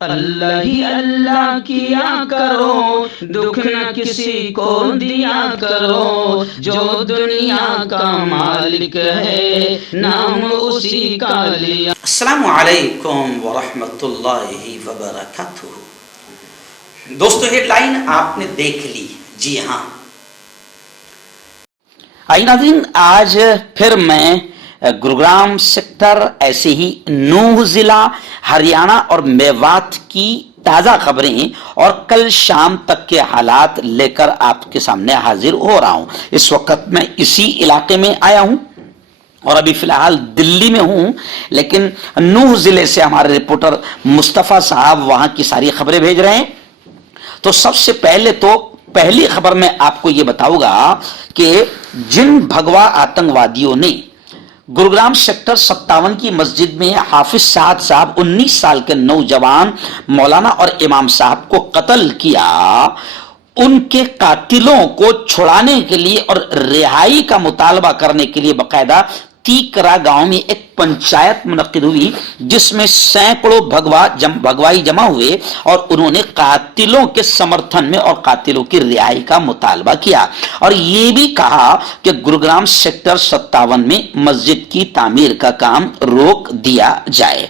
اللہ ہی اللہ کیا کرو، دکھ نہ کسی کو دیا کرو، جو دنیا کا مالک ہے نام اسی کا لیا۔ السلام علیکم ورحمۃ اللہ وبرکاتہ۔ دوستو ہیڈ لائن آپ نے دیکھ لی، جی ہاں۔ آئی ناظرین، آج پھر میں گروگرام سیکٹر، ایسے ہی نوح ضلع، ہریانہ اور میوات کی تازہ خبریں اور کل شام تک کے حالات لے کر آپ کے سامنے حاضر ہو رہا ہوں۔ اس وقت میں اسی علاقے میں آیا ہوں اور ابھی فی الحال دلی میں ہوں، لیکن نوح ضلع سے ہمارے رپورٹر مصطفیٰ صاحب وہاں کی ساری خبریں بھیج رہے ہیں۔ تو سب سے پہلے تو پہلی خبر میں آپ کو یہ بتاؤں گا کہ جن بھگوا آتنکوادیوں نے گروگرام سیکٹر 57 کی مسجد میں حافظ سعد صاحب 19 سال کے نوجوان مولانا اور امام صاحب کو قتل کیا، ان کے قاتلوں کو چھڑانے کے لیے اور رہائی کا مطالبہ کرنے کے لیے باقاعدہ تیکرا گاؤں میں ایک پنچایت منعقد ہوئی، جس میں سینکڑوں بھگوائی جمع ہوئے اور انہوں نے قاتلوں کے سمرتھن میں اور قاتلوں کی رہائی کا مطالبہ کیا، اور یہ بھی کہا کہ گروگرام سیکٹر 57 میں مسجد کی تعمیر کا کام روک دیا جائے۔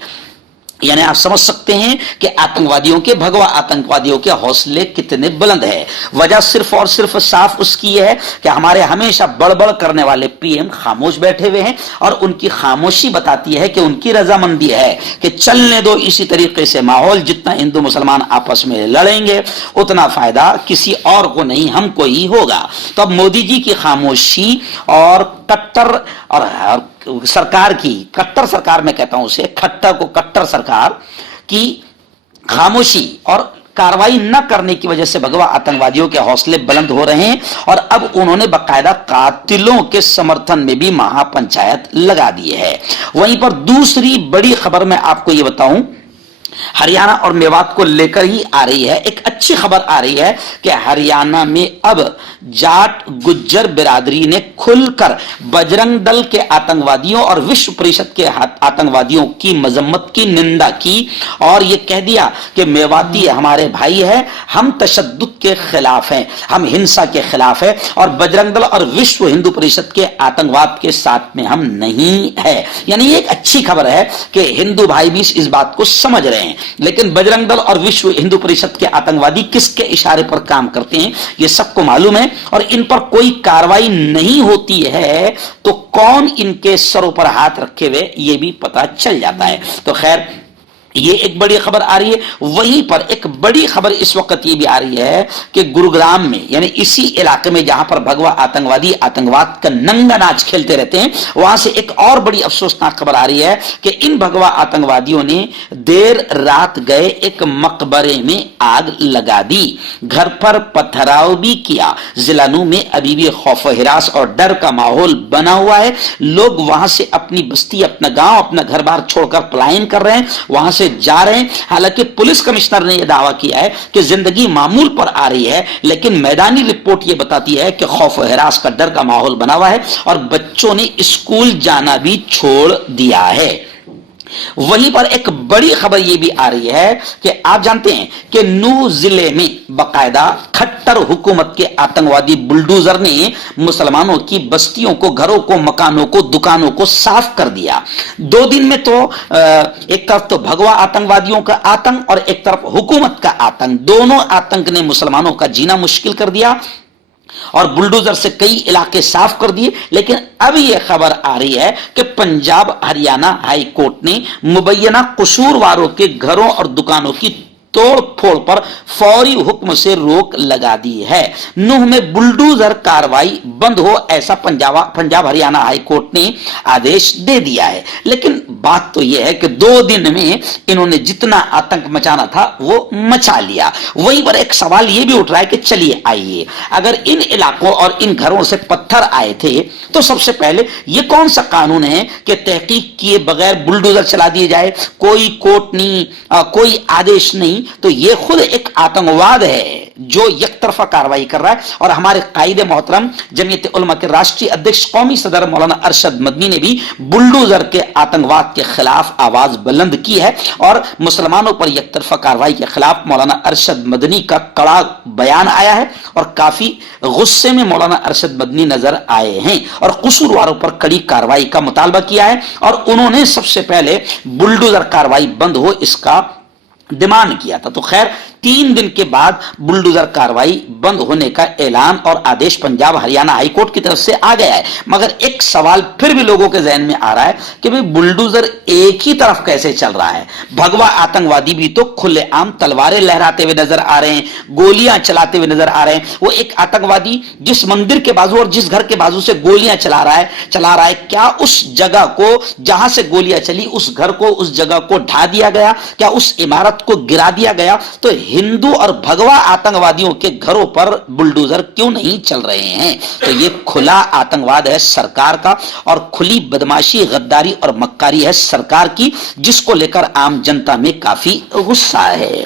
یعنی آپ سمجھ سکتے ہیں کہ آتنکوادیوں کے، بھگوا آتنکوادیوں کے حوصلے کتنے بلند ہیں۔ وجہ صرف اور صرف صاف اس کی ہے کہ ہمارے ہمیشہ بڑبڑ کرنے والے پی ایم خاموش بیٹھے ہوئے ہیں، اور ان کی خاموشی بتاتی ہے کہ ان کی رضامندی ہے کہ چلنے دو اسی طریقے سے ماحول، جتنا ہندو مسلمان آپس میں لڑیں گے اتنا فائدہ کسی اور کو نہیں، ہم کو ہی ہوگا۔ تو اب مودی جی کی خاموشی اور کٹر اور سرکار کی، کٹر سرکار میں کہتا ہوں اسے، کھٹر کو کٹر سرکار کی خاموشی اور کاروائی نہ کرنے کی وجہ سے بھگوا آتنکوادیوں کے حوصلے بلند ہو رہے ہیں، اور اب انہوں نے باقاعدہ قاتلوں کے سمرتھن میں بھی مہا پنچایت لگا دی ہے۔ وہیں پر دوسری بڑی خبر میں آپ کو یہ بتاؤں، ہریانہ اور میوات کو لے کر ہی آ رہی ہے، ایک اچھی خبر آ رہی ہے کہ ہریانہ میں اب جاٹ گجر برادری نے کھل کر بجرنگ دل کے آتنکوادیوں اور وشو پریشد کے آتنکوادیوں کی مذمت کی، نندا کی، اور یہ کہہ دیا کہ میواتی ہمارے بھائی ہے، ہم تشدد کے خلاف ہیں، ہم ہنسا کے خلاف ہیں، اور بجرنگ دل اور وشو ہندو پریشد کے آتنکواد کے ساتھ میں ہم نہیں ہے۔ یعنی یہ ایک اچھی خبر ہے کہ ہندو بھائی بھی اس بات کو سمجھ رہے ہیں، لیکن بجرنگ دل اور وشو ہندو پریشد کے آتنکوادی کس کے اشارے پر کام کرتے ہیں یہ سب کو معلوم ہے، اور ان پر کوئی کاروائی نہیں ہوتی ہے تو کون ان کے سروں پر ہاتھ رکھے ہوئے یہ بھی پتا چل جاتا ہے۔ تو خیر، یہ ایک بڑی خبر آ رہی ہے۔ وہیں پر ایک بڑی خبر اس وقت یہ بھی آ رہی ہے کہ گروگرام میں، یعنی اسی علاقے میں جہاں پر بھگوا آتنکوادی آتنکواد کا ننگا ناچ کھیلتے رہتے ہیں، وہاں سے ایک اور بڑی افسوسناک خبر آ رہی ہے کہ ان بھگوا آتنکوادیوں نے دیر رات گئے ایک مقبرے میں آگ لگا دی، گھر پر پتھراؤ بھی کیا۔ ضلع نو میں ابھی بھی خوف و ہراس اور ڈر کا ماحول بنا ہوا ہے، لوگ وہاں سے اپنی بستی، اپنا گاؤں، اپنا گھر بار چھوڑ کر پلائن کر رہے ہیں، وہاں سے جا رہے ہیں۔ حالانکہ پولیس کمشنر نے یہ دعویٰ کیا ہے کہ زندگی معمول پر آ رہی ہے، لیکن میدانی رپورٹ یہ بتاتی ہے کہ خوف و ہراس کا، ڈر کا ماحول بنا ہوا ہے، اور بچوں نے اسکول جانا بھی چھوڑ دیا ہے۔ وہیں پر ایک بڑی خبر یہ بھی آ رہی ہے کہ آپ جانتے ہیں کہ نوح ضلع میں باقاعدہ کھٹر حکومت کے آتنکوادی بلڈوزر نے مسلمانوں کی بستیوں کو، گھروں کو، مکانوں کو، دکانوں کو صاف کر دیا۔ 2 دن میں تو ایک طرف تو بھگوا آتنکوادیوں کا آتنک اور ایک طرف حکومت کا آتنک، دونوں آتنک نے مسلمانوں کا جینا مشکل کر دیا اور بلڈوزر سے کئی علاقے صاف کر دیے۔ لیکن اب یہ خبر آ رہی ہے کہ پنجاب ہریانہ ہائی کورٹ نے مبینہ قصورواروں کے گھروں اور دکانوں کی توڑ پھوڑ پر فوری حکم سے روک لگا دی ہے۔ نوح میں بلڈوزر کاروائی بند ہو، ایسا پنجاب ہریانہ ہائی کورٹ نے آدیش دے دیا ہے۔ لیکن بات تو یہ ہے کہ 2 دن میں انہوں نے جتنا آتنک مچانا تھا وہ مچا لیا۔ وہیں پر ایک سوال یہ بھی اٹھ رہا ہے کہ چلیے آئیے، اگر ان علاقوں اور ان گھروں سے پتھر آئے تھے تو سب سے پہلے یہ کون سا قانون ہے کہ تحقیق کیے بغیر بلڈوزر چلا دیے جائے؟ کوئی کورٹ نہیں، کوئی آدیش نہیں، تو یہ خود ایک آتنکواد ہے۔ جو یک طرفہ کاروائی کر رہا ہے، اور ہمارے قائد محترم جمعیت علماء کے راشٹری ادھیکش قومی صدر مولانا ارشد مدنی نے بھی بلڈوزر کے آتنکواد کے خلاف آواز بلند کی ہے، اور مسلمانوں پر یک طرفہ کاروائی کے خلاف مولانا ارشد مدنی کا کڑا بیان آیا ہے، اور کافی غصے میں مولانا ارشد مدنی نظر آئے ہیں اور قصورواروں پر کڑی کاروائی کا مطالبہ کیا ہے، اور انہوں نے سب سے پہلے بلڈوزر کاروائی بند ہو اس کا ڈیمانڈ کیا تھا۔ تو خیر 3 دن کے بعد بلڈوزر کاروائی بند ہونے کا اعلان اور آدیش پنجاب ہریانہ ہائی کورٹ کی طرف سے آ گیا ہے، مگر ایک سوال پھر بھی لوگوں کے ذہن میں آ رہا ہے کہ بھئی بلڈوزر ایک ہی طرف کیسے چل رہا ہے؟ بھگوا آتنکوادی بھی تو کھلے عام تلواریں لہراتے ہوئے نظر آ رہے ہیں، گولیاں چلاتے ہوئے نظر آ رہے ہیں۔ وہ ایک آتنکوادی جس مندر کے بازو اور جس گھر کے بازو سے گولیاں چلا رہا ہے، کیا اس جگہ کو جہاں سے گولیاں چلی اس گھر کو اس جگہ کو ڈھا دیا گیا؟ کیا اس عمارت کو گرا دیا گیا؟ تو ہندو اور بھگوا آتنکوادیوں کے گھروں پر بلڈوزر کیوں نہیں چل رہے ہیں؟ تو یہ کھلا آتنکواد ہے سرکار کا، اور کھلی بدماشی، غداری اور مکاری ہے سرکار کی، جس کو لے کر عام جنتا میں کافی غصہ ہے۔